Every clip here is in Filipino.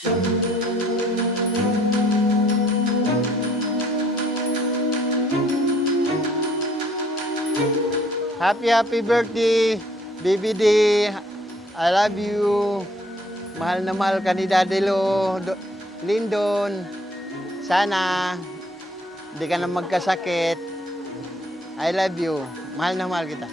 Happy birthday, Baby D. I love you. Mahal na mahal ka ni Daddy Lindon. Sana hindi ka na magkasakit. I love you. Mahal na mahal kita.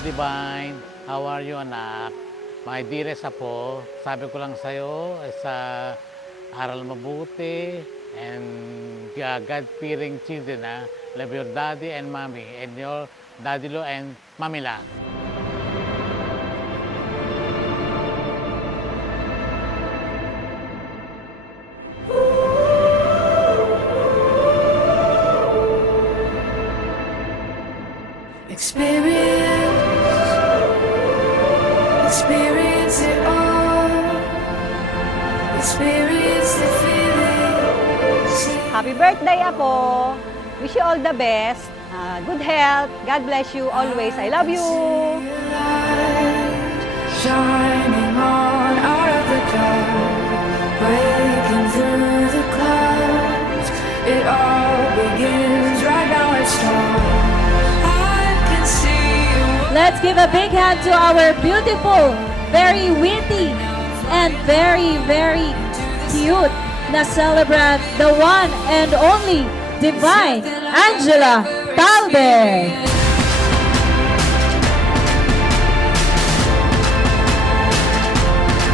Divine, how are you, anak? My dearest apo, sabi ko lang sa'yo, sa aral mabuti and God-fearing children, ha? Love your daddy and mommy and your daddy lo and mommy lang. Experience it all. Experience the feeling. Happy birthday, Apo! Wish you all the best. Good health. God bless you always. I love you! Shining on out of the dark, breaking through the clouds. It all begins right now. It starts. I can see you. Let's give a big hand to our beautiful, very witty, and very, very cute na celebrant, the one and only Divine Angela Talbe.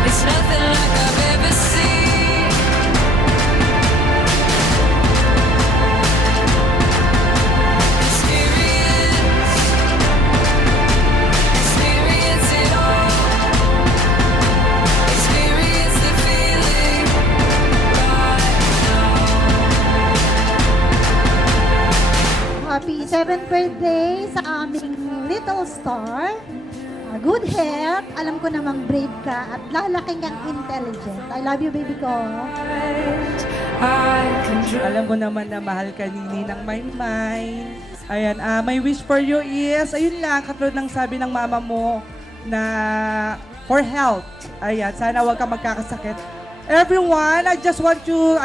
It's nothing like I've ever seen. Experience it all. Experience the feeling right now. Happy 7th birthday sa aming little star. Good health. Alam ko namang brave ka at lalaking kang intelligent. I love you, baby ko. I can Alam ko naman na mahal ka ni Ninang Maymay. Ayan, my wish for you is, ayun lang, katulad ng sabi ng mama mo na for health. Ayan, sana huwag ka magkakasakit. Everyone, I just want to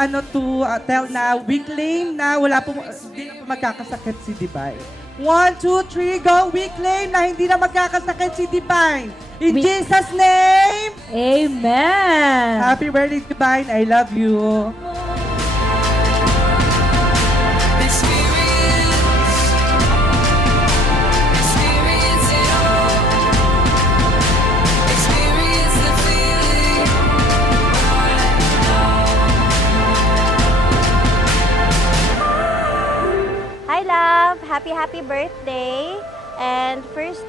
tell na we claim na wala po, hindi na po magkakasakit si Divine. 1, 2, 3, go! We claim na hindi na magkakasakit si Divine. In Jesus' name! Amen! Happy birthday, Divine. I love you. Experience it all. Experience the feeling right now. Hi, love! Happy birthday! And first,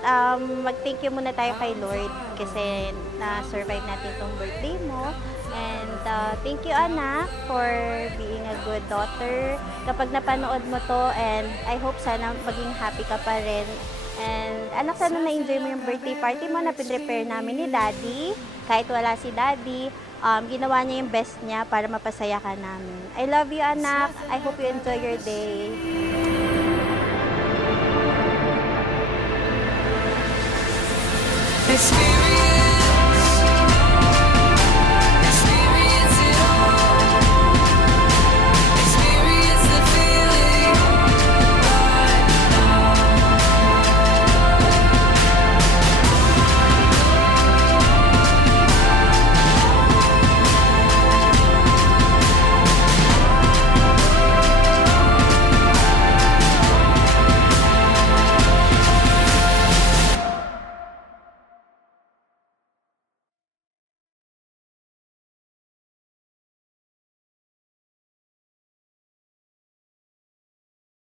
mag-thank you muna tayo kay Lord kasi na-survive natin itong birthday mo. And thank you, anak, for being a good daughter. Kapag napanood mo to, and I hope sana maging happy ka pa rin. And anak, sana na-enjoy mo yung birthday party mo na pinrepare namin ni Daddy. Kahit wala si Daddy, ginawa niya yung best niya para mapasaya ka namin. I love you, anak. I hope you enjoy your day.